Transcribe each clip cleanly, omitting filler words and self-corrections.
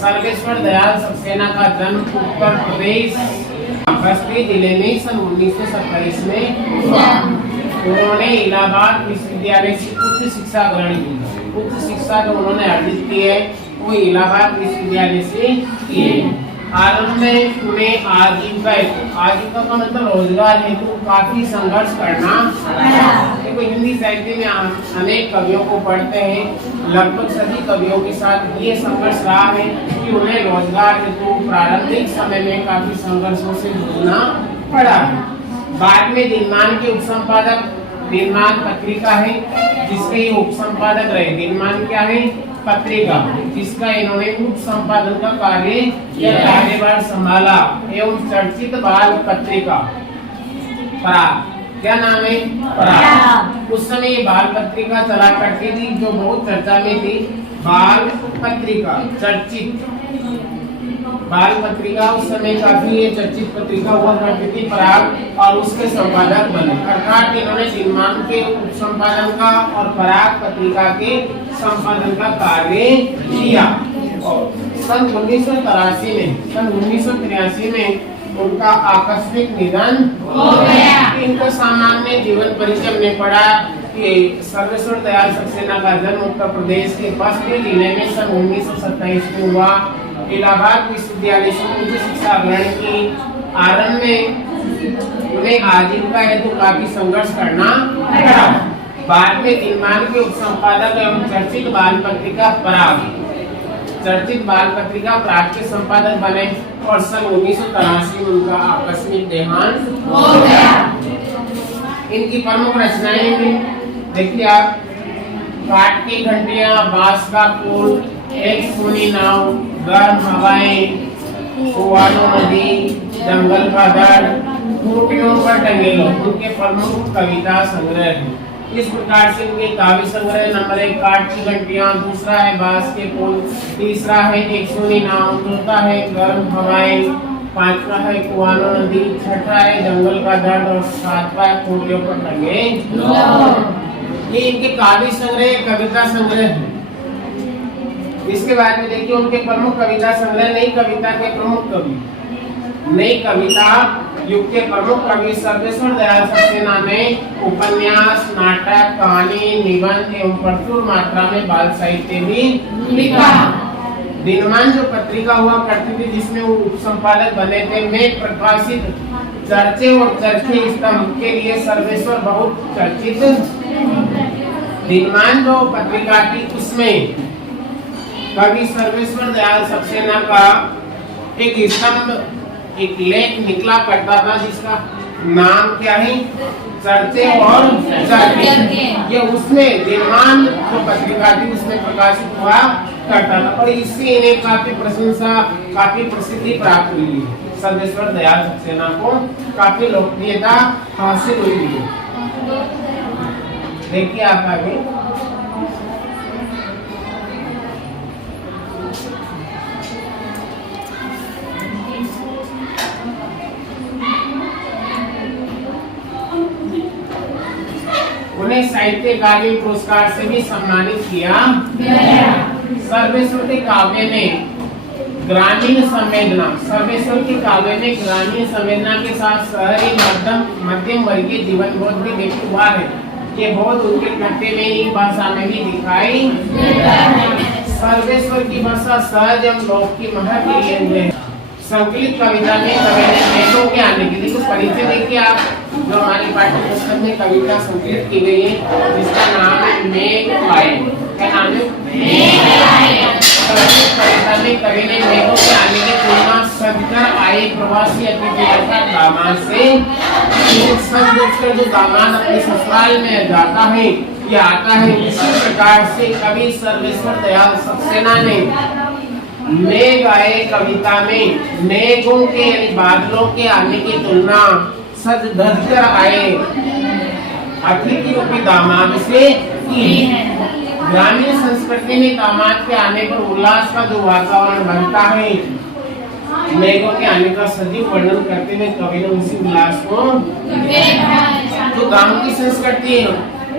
सर्वेश्वर दयाल सक्सेना का जन्म उत्तर प्रदेश बस्ती जिले में सन 1927 में हुआ। उन्होंने इलाहाबाद विश्वविद्यालय से उच्च शिक्षा ग्रहण की। उच्च शिक्षा जो उन्होंने अर्जित की है वो इलाहाबाद विश्वविद्यालय से की है। आरंभ में उन्हें आजीविका का मतलब रोजगार हेतु काफी संघर्ष करना पड़ा। देखो हिंदी साहित्य में अनेक कवियों को पढ़ते हैं, लगभग सभी कवियों के साथ ये संघर्ष रहा है कि उन्हें रोजगार हेतु प्रारंभिक समय में काफी संघर्षों से जूझना पड़ा। बाद में दिनमान के उपसंपादक, दिनमान पत्रिका है जिसके ये उपसंपादक रहे। दिनमान क्या है? पत्रिका, जिसका इन्होंने उप संपादन का कार्य या कार्यभार संभाला, एवं चर्चित बाल पत्रिका पराग, क्या नाम है? पराग। उस समय ये बाल पत्रिका चला करती थी जो बहुत चर्चा में थी। बाल पत्रिका, चर्चित बाल पत्रिका उस समय काफी ये चर्चित पत्रिका हुआ करती थी पराग, और उसके संपादक बने। अर्थात इन्होंने दिनमान के उप संपादन का और पराग पत्रिका के संपादन का कार्य किया। और सन 1983 में उनका आकस्मिक निधन हो गया। इनको सामान्य जीवन परिचय में पड़ा कि सर्वेश्वर दयाल सक्सेना का जन्म उत्तर प्रदेश के बस्ती जिले में सन 1927 में हुआ। इलाहाबाद विश्वविद्यालय से उच्च शिक्षा ग्रहण की। आरंभ में उन्हें आजीविका हेतु काफी संघर्ष करना पड़ा। बाद में दिनमान के उपसंपादक एवं चर्चित बाल पत्रिका पराग, चर्चित बाल पत्रिका पराग के संपादक बने, और सन 1983 में उनका आकस्मिक देहांत हो गया। इनकी प्रमुख रचनाएं हैं, देखिए आप, काठ की घंटियां, बांस का पुल, एक सूनी नाव, गर्म हवाएं, कुआनो नदी, जंगल का दर, खूंटियों पर टंगे लोग, उनके प्रमुख कविता संग्रह हैं। इस प्रकार से उनके काव्य संग्रह नंबर 1 काठ की घंटियां, दूसरा है बांस के पुल, तीसरा है एक सूनी नाव, चौथा है गर्म हवाएं, पांचवा है कुआनो नदी, छठा है जंगल का दर्द, और सातवां है खूंटियों पर टंगे। ये इनके काव्य संग्रह, कविता संग्रह है। इसके बाद में देखिए उनके प्रमुख कविता संग्रह। नई कविता के प्रमुख कवि, नई कविता युग के प्रमुख कवि सर्वेश्वर दयाल सक्सेना ने उपन्यास, नाटक, कहानी, निबंध एवं प्रचुर मात्रा में बाल साहित्य भी लिखा। दिनमान जो पत्रिका हुआ करती थी जिसमें वो उप संपादक बने थे, में प्रकाशित चर्चे और चरखे स्तंभ के लिए सर्वेश्वर बहुत चर्चित। दिनमान जो पत्रिका थी उसमें कवि सर्वेश्वर दयाल सक्सेना का एक स्तंभ, एक लेख निकला करता था जिसका नाम क्या है? चर्चे और चरखे। ये उसमें दिनमान जो पत्रिका थी उसमें प्रकाशित हुआ करता था, और इससे इन्हें काफी प्रशंसा, काफी प्रसिद्धि प्राप्त हुई है। सर्वेश्वर दयाल सक्सेना को काफी लोकप्रियता हासिल हुई है। देखिए आप आगे, उन्हें साहित्य अकादमी पुरस्कार से भी सम्मानित किया गया। सर्वेश्वर के काव्य में ग्रामीण संवेदना, सर्वेश्वर के काव्य में ग्रामीण संवेदना के साथ शहरी मध्यम वर्गीय जीवन बोध भी देखा हुआ है। ये बोध उनके कृत्य में ही, भाषा में भी दिखाई देता है। सर्वेश्वर की भाषा सहज एवं लोक की महत्व है। संकलित कविता में कवि ने मेघों के आने की, देखो परिचय देखिए आप, जो हमारे पाठ्य पुस्तक में कविता संकलित की गई है जिसका नाम है मेघ आए। क्या नाम है? मेघ आए। कविता में कवि ने मेघों के आने की तुलना सजकर आए प्रवासी अतिथि अर्थात दामाद से। सज जो दामाद अपने ससुराल में जाता है या आता है, इसी प्रकार से कवि सर्वेश्वर दयाल सक्सेना ने मेघ आए कविता में मेघों के बादलों के आने की तुलना सज धज कर आए अतिथि रूपी दामाद से की है। ग्रामीण संस्कृति में दामाद के आने पर उल्लास का जो वातावरण बनता है, मेघों के आने का सजीव वर्णन करते हुए कवि ने उसी उल्लास को, जो गांव की संस्कृति है,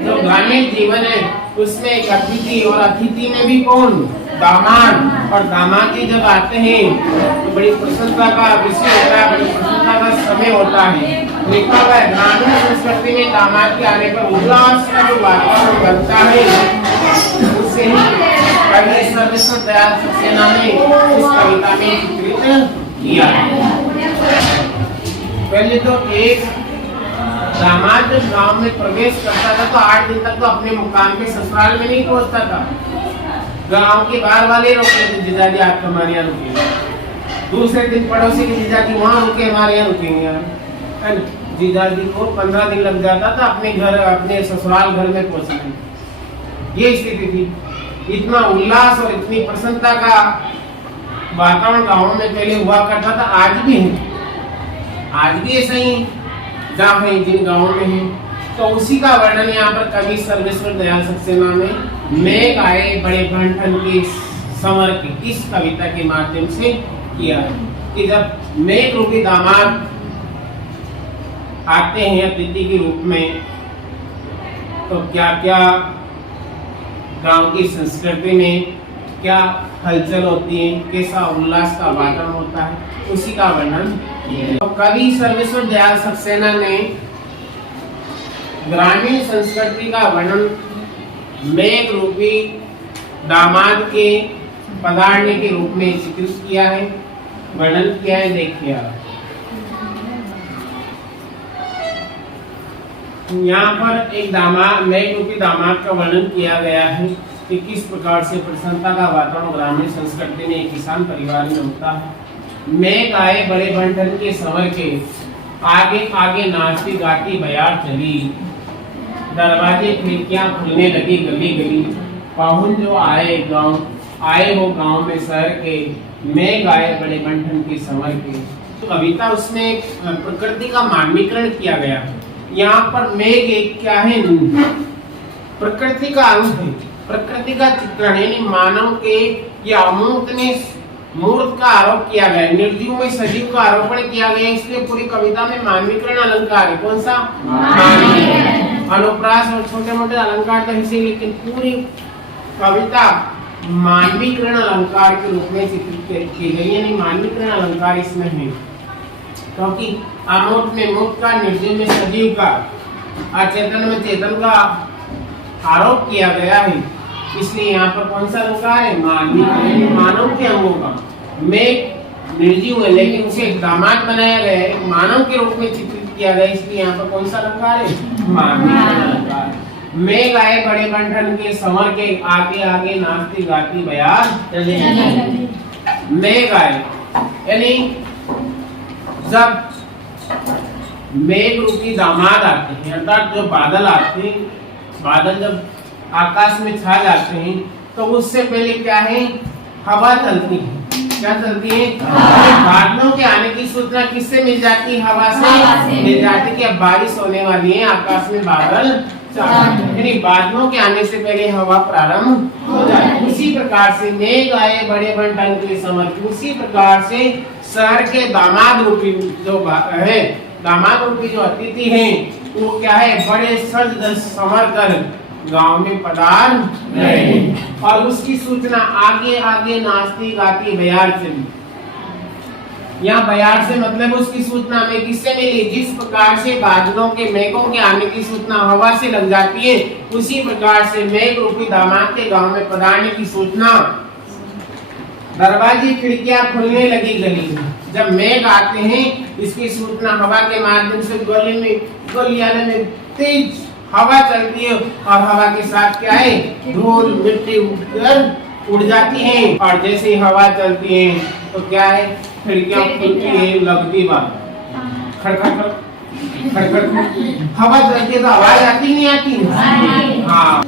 जो ग्रामीण जीवन है, उसमें एक अतिथि, और अतिथि में भी कौन? दामाद और दामादी जब आते हैं तो बड़ी प्रसन्नता का विषय होता है, बड़ी प्रसन्नता का समय होता है। लिखा हुआ है ग्रामीण संस्कृति में दामाद के आने पर उल्लास का जो वातावरण बनता है, उससे कवि सर्वेश्वर दयाल सक्सेना ने इस कविता में चित्रित किया है। पहले तो एक दामाद जब गांव में प्रवेश करता था तो 8 दिन तक तो अपने मुकाम पे ससुराल में नहीं पहुंचता था। गांव के बाहर वाले रोकते थे, जीजाजी आप हमारे यहाँ रुकेंगे। दूसरे दिन पड़ोसी के जीजाजी वहाँ रुके, हमारे यहाँ रुकेंगे यार। जीजाजी को 15 दिन लग जाता था अपने घर, अपने ससुराल घर में पहुंचने। ये स्थिति थी। इतना उल्लास और इतनी प्रसन्नता का वातावरण गाँव में पहले हुआ करता था, आज भी है। आज भी ऐसा ही जहाँ है जिन गाँवों में है। तो उसी का वर्णन यहाँ पर कवि सर्वेश्वर दयाल सक्सेना ने मेघ आए बड़े बंठन के संवर के इस कविता के माध्यम से किया है कि जब मेघ रूपी दामाद आते हैं अतिथि के रूप में, तो क्या क्या गांव की संस्कृति में क्या हलचल होती है, कैसा उल्लास का वातावरण होता है, उसी का वर्णन किया है। तो कवि सर्वेश्वर दयाल सक्सेना ने ग्रामीण संस्कृति का वर्णन मेघ रूपी दामाद के पधारने के रूप में चित्रित किया है, वर्णन किया है। देखिए आप यहाँ पर एक दामाद, मेघ रूपी दामाद का वर्णन किया गया है कि किस प्रकार से प्रसन्नता का वातावरण ग्रामीण संस्कृति में एक किसान परिवार में होता है। मेघ आए बड़े बंठन के संवर के, आगे आगे नाचती गाती बयार चली, दरवाजे खिड़कियां खुलने लगी गली गली, पाहुन जो आए हो गांव में शहर के, मेघ आए बड़े बंठन के संवर के। तो कविता उसमें प्रकृति का मानवीकरण किया गया है। यहाँ पर मेघ एक क्या है, प्रकृति का अंग है, प्रकृति का चित्रण है। यानी मानव के या अमूर्त में मूर्त का आरोप किया गया, निर्जीव में सजीव का आरोपण किया गया। इसलिए पूरी कविता में मानवीकरण अलंकार है। कौन सा? मानवीकरण। अनुप्रास और छोटे मोटे अलंकार तो इसे, लेकिन पूरी कविता मानवीकरण अलंकार के रूप में चित्रित की गई। यानी मानवीकरण अलंकार इसमें है, क्योंकि अमूर्त में मूर्त का, निर्जीव में सजीव का, अचेतन में चेतन का आरोप किया गया है। इसलिए यहाँ पर कौन सा अलंकार है? मानवीकरण। मानव के अंगों का, मेघ निर्जीव है लेकिन उसे दामाद बनाया गया है, मानव के रूप में चित्रित किया गया। इसलिए यहाँ पर कौन सा अलंकार है? मानवीकरण अलंकार। मेघ आए बड़े बंठन के संवर के, आगे आगे नाचती गाती बयार चले। मेघ आए यानी जब मेघ रूपी दामाद आते हैं, अर्थात जो बादल आते हैं, बादल जब आकाश में छा जाते हैं तो उससे पहले क्या है? हवा चलती है। क्या चलती है? बादलों के आने की सूचना किससे मिल जाती है? हवा से मिल जाती है कि अब बारिश होने वाली है, आकाश में बादल यानी बादलों के आने से पहले हवा प्रारंभ हो जाए। उसी प्रकार से मेघ आए बड़े बंठन के संवर, उसी प्रकार से शहर के दामाद रूपी जो है, दामाद रूपी जो अतिथि हैं, वो क्या है? बड़े सज धज संवर कर गांव में पधार रहे और उसकी सूचना आगे आगे नाचती गाती बयार चली। यहाँ बयार से मतलब उसकी सूचना में किससे मिली? जिस प्रकार से बादलों के, मेघों के आने की सूचना हवा से लग जाती है, उसी प्रकार से मेघ रूपी दामाद के गांव में पधारने की सूचना दरवाजे खिड़कियां खुलने लगी गली। जब मेघ आते हैं इसकी सूचना हवा के माध्यम से गलियारे में तेज हवा चलती है और हवा के साथ क्या है? धूल मिट्टी उड़कर उड़ जाती है। और जैसे ही हवा चलती है तो क्या है? खिड़कियां खुलती है, लगती बात खड़खड़ खड़खड़। हवा चलती है तो आवाज आती नहीं आती? हाँ।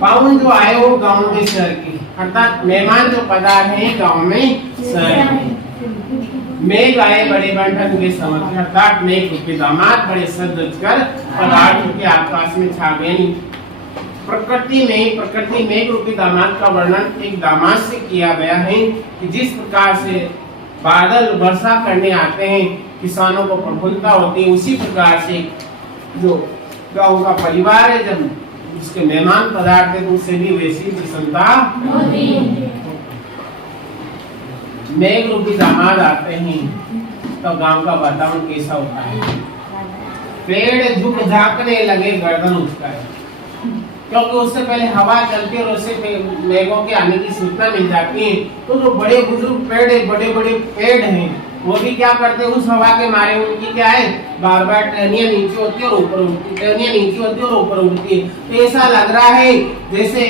पाहुन जो आए हो गाँव में शहर की, अर्थात मेहमान जो पधारे हैं गाँव में शहर में। मेघ आए बड़े बंठन के संवर, अर्थात मेघ रूपी दामाद बड़े सज धज कर पदार्थ के आकाश में छा गए। प्रकृति मेघ रूपी दामाद का वर्णन एक दामाद से किया गया है कि जिस प्रकार से बादल वर्षा करने आते हैं, किसानों को प्रफुल्लता होती है, उसी प्रकार से जो गाँव का परिवार है जब उसके मेहमान पधारते तो उससे भी वैसी प्रसन्नता होती। मेघ रूपी दामाद आते हैं तो गांव का वातावरण कैसा होता है? पेड़ झुक झांकने लगे, गर्दन उचकाए, क्योंकि उससे पहले हवा चलती है और उससे मेघों के आने की सूचना मिल जाती है। तो जो बड़े बुजुर्ग पेड़ है, बड़े बड़े पेड़ हैं, वो भी क्या करते हैं, उस हवा के मारे उनकी क्या है, बार बार टहनियां नीचे होती है और ऊपर उठती, टहनियां नीचे होती है और ऊपर उठती है। तो ऐसा लग रहा है जैसे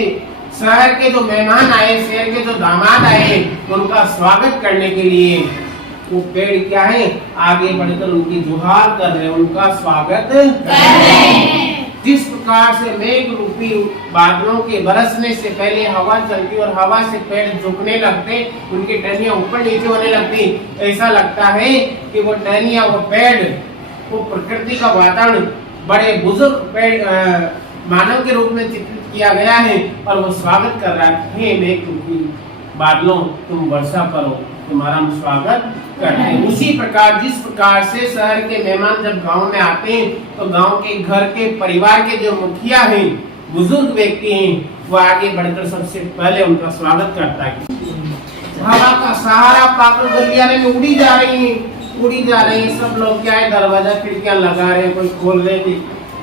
शहर के जो मेहमान आए, शहर के जो दामाद आए, उनका स्वागत करने के लिए वो पेड़ क्या है, आगे बढ़कर उनकी जुहार कर रहे हैं, उनका स्वागत कर रहे हैं। जिस प्रकार से मेघ रूपी बादलों के बरसने से पहले हवा चलती और हवा से पेड़ झुकने लगते, उनकी टहनियां ऊपर नीचे होने लगती, ऐसा लगता है कि वो टहनियां, वो पेड़, वो प्रकृति का वातावरण बड़े बुजुर्ग पेड़ मानव के रूप में चित्रित किया गया है और वो स्वागत कर रहा है, मेघ रूपी बादलों तुम वर्षा करो, तुम्हारा हम स्वागत करते हैं। उसी प्रकार जिस प्रकार से शहर के मेहमान जब गांव में आते हैं तो गांव के घर के परिवार के जो मुखिया हैं, बुजुर्ग व्यक्ति हैं, वो आगे बढ़कर सबसे पहले उनका स्वागत करता है। हवा का सहारा पाकर गलियारे में उड़ी जा रही है, उड़ी जा रही है। सब लोग क्या है, दरवाजा खिड़कियां लगा रहे हैं, कोई खोल रहे,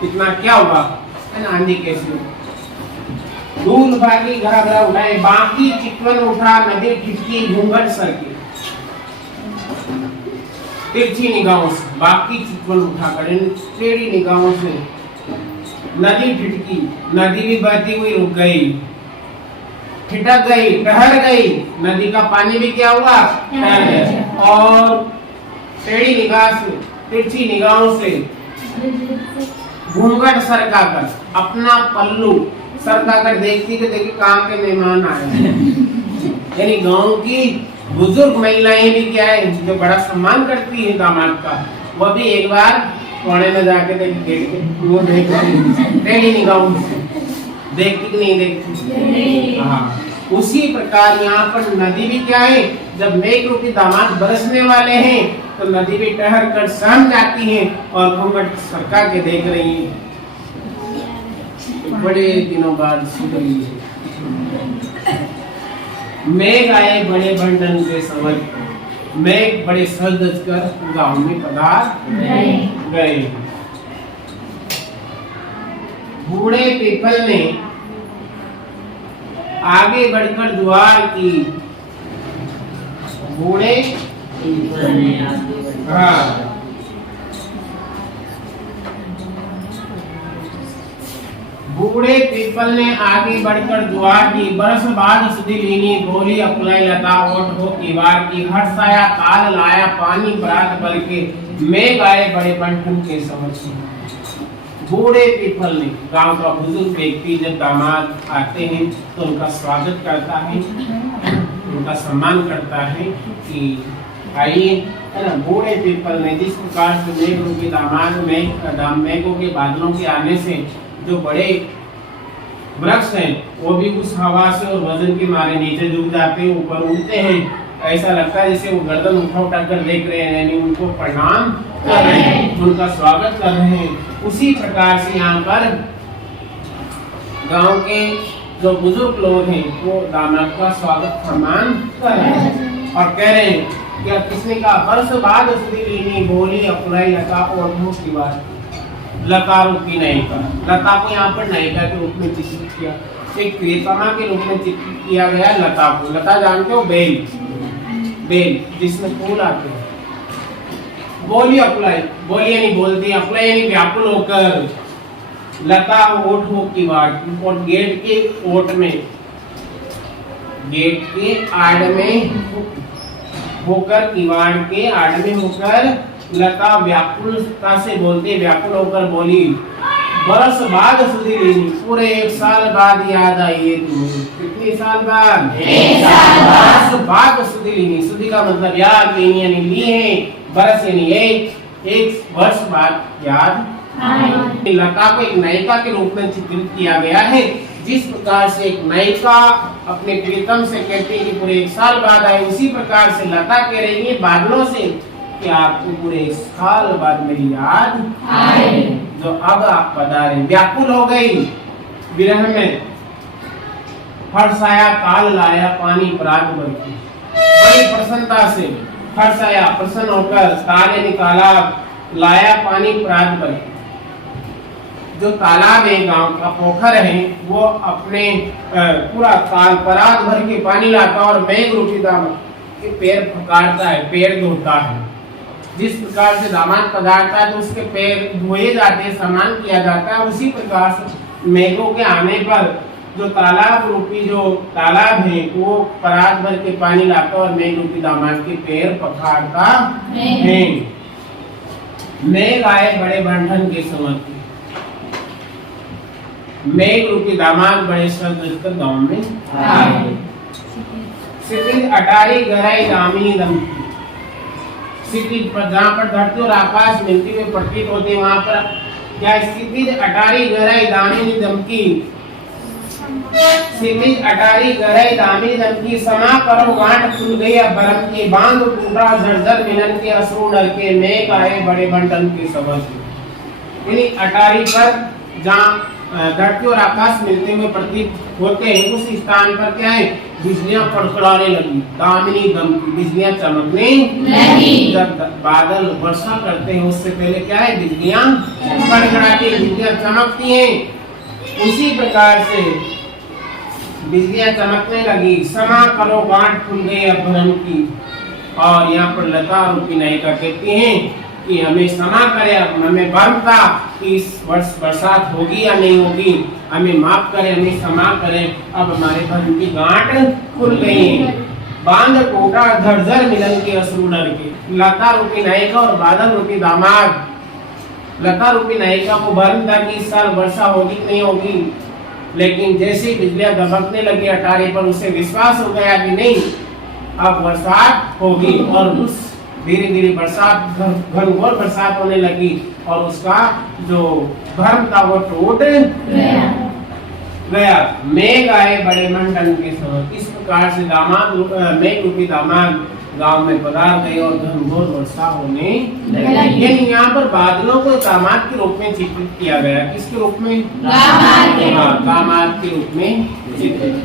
इतना क्या होगा, है ना, आंधी कैसी, धूल भागी घरा घरा उठाए, बाकी चितवन उठा, नदी ठिठकी, घूंघट सरकी, तिरछी निगाहों से बाकी चितवन उठाकर, टेढ़ी निगाहों से नदी ठिठकी, नदी भी बहती हुई रुक गई, ठिठक गई, ठहर गई, नदी का पानी भी क्या हुआ, ठहर गया। और टेढ़ी निगाह से, तिरछी निगाहों से घूंघट सरकाकर, अपना पल्लू सरकाकर देखती कि देखिए कहाँ के मेहमान आए। यानी गांव की बुजुर्ग महिलाएं भी क्या है, जो बड़ा सम्मान करती है दामाद का, वह भी एक बार कोने में जाके वो देख टेढ़ी निगाहों से देखती कि नहीं देखती। हाँ, उसी प्रकार यहाँ पर नदी भी क्या है, जब मेघ रूपी दामाद बरसने वाले हैं तो नदी भी ठहर कर सहम जाती है और घूंघट सरका के देख रही है। बड़े दिनों बाद सुधरी है, मेघ आए बड़े बंधन के समझ, मेघ बड़े सज कर गांव में पधार गए। बूढ़े पीपल ने आगे बढ़कर दुआर की, बूढ़े हाँ, बूढ़े पीपल ने आगे बढ़कर दुआ की, बरस बाद सुधी लीनी, बोली अकुलाई लता, ओठ हो कीवार की, हर्षाया काल लाया, पानी बरात बल के, मेघ आए बड़े बंठन के समझ। बूढ़े पीपल ने, गांव का बुजुर्ग व्यक्ति जब दामाद आते हैं तो उनका स्वागत करता है, उनका सम्मान करता है कि आइए, है ना। बूढ़े पीपल ने जिस प्रकार से मेघ रूपी दामाद में मेघों के बादलों के आने से जो बड़े वृक्ष हैं वो भी उस हवा से और वजन के मारे नीचे झुक जाते हैं, ऊपर उड़ते हैं, ऐसा लगता है जैसे वो गर्दन उठा उठा कर देख रहे हैं, यानी उनको प्रणाम कर रहे हैं, उनका स्वागत कर रहे हैं। उसी प्रकार से यहाँ पर गांव के जो बुजुर्ग लोग हैं वो दामाद का स्वागत सम्मान कर रहे हैं और कह रहे हैं कि अब किसने कहा, बरस बाद सुधी लीनी, बोली अकुलाई लता और मुँह की बात, लता रूपी नायिका, लता को यहाँ पर नायिका के रूप में चित्रित किया, एक प्रियतमा के रूप में चित्रित किया गया लता को। लता जानते हो, बेल, बेल जिसमें फूल आते हैं। बोली अकुलाई, बोली यानी बोलती, अकुलाई यानी व्याकुल होकर, लता ओठ हो की वाट, और गेट के ओट में, गेट के आड़ में होकर, किवाड़ के आड़ में होकर लता व्याकुलता से बोलती, व्याकुल होकर बोली, बरस बाद सुधी लीनी, पूरे 1 साल बाद याद आई है तुम्हें। कितने साल बाद? 1 साल बाद। बरस बाद सुधी लीनी, सुधी का मतलब याद लेनी यानी ली है, बरस यानी एक वर्ष बाद याद आई। लता को एक नायिका के रूप में चित्रित किया गया है। जिस प्रकार से एक नायिका अपने प्रीतम से कहती है कि पूरे 1 साल बाद आए, उसी प्रकार से लता कह रही है बादलों से कि आपको पूरे 1 साल बाद मेरी याद आई, जो अब आप पधारे। व्याकुल हो गई, विरह में हर्षाया काल लाया पानी पराग बरकी। बड़ी प्रसन्नता से हर्षाया प्रसन्न होकर काल यानी तालाब लाया पानी पराग बरकी। जो तालाब है गांव का पोखर है वो अपने पूरा ताल पराग भर के पानी लाता और मेघ रूपी दामाद के पैर पकड़ता है, पैर धोता है। जिस प्रकार से दामाद पधारता है तो उसके पैर धोए जाते हैं, स्नान किया जाता है, उसी प्रकार से मेघों के आने पर जो तालाब रूपी जो तालाब है वो पराग भर के पानी लाता और मेघ रूपी दामाद के पैर पखाड़ता है। मेघ आए बड़े बंधन के समर्थी। मेघ रूपी दामाद बड़े श्रद्धा कर गांव में आए। क्षितिज अटारी गहराई दामिनी दमकी। क्षितिज पर जहाँ पर धरती और आकाश मिलती हुई प्रतीत होती है वहाँ पर क्या क्षितिज अटारी गहराई दामिनी दमकी। क्षितिज अटारी गहराई दामिनी दमकी। समा करो गांठ खुल गई अब बरम की। बांध टूटा झरझर मिलन के अश्रु नर के। मेघ आए बड़े बंटन के समझ। यानी अटारी पर जहाँ धरती और आकाश मिलते हुए प्रतीत होते हैं उस स्थान पर क्या है बिजलियां कड़कड़ाने लगी। दामिनी दमकी बिजलियां चमकने लगी। जब बादल वर्षा करते हैं उससे पहले क्या है बिजलियां कड़कड़ाती बिजलियां चमकती हैं। उसी प्रकार से बिजलियां चमकने लगी। समा करो गांठ खुल गई अब भरम की। और यहाँ पर लता रूपी नायिका कहती हैं कि हमें क्षमा करे, हमें भ्रम था कि इस वर्ष बरसात होगी या नहीं होगी, हमें माफ करे, हमें क्षमा करे। अब हमारे भ्रम की गांठ खुल गई है। बांध टूटा झरझर मिलन के अश्रु नर के। लता रूपी नायिका और बादल रूपी दामाद। लता रूपी नायिका को भ्रम था कि इस साल वर्षा होगी कि नहीं होगी, लेकिन जैसे बिजलियां दबकने लगी अटारी पर उसे विश्वास हो गया कि नहीं अब बरसात होगी। और उस धीरे धीरे बरसात घनघोर बरसात होने लगी और उसका जो भ्रम था वो टूट गया। मेघ आए बड़े मंडन के समय। इस प्रकार से दामाद मेघ रूपी दामाद गांव में पधार गए और घनघोर वर्षा होने लगी। यहाँ पर बादलों को दामाद के रूप में चित्रित किया गया। किसके रूप में? दामाद के रूप में चित्रित।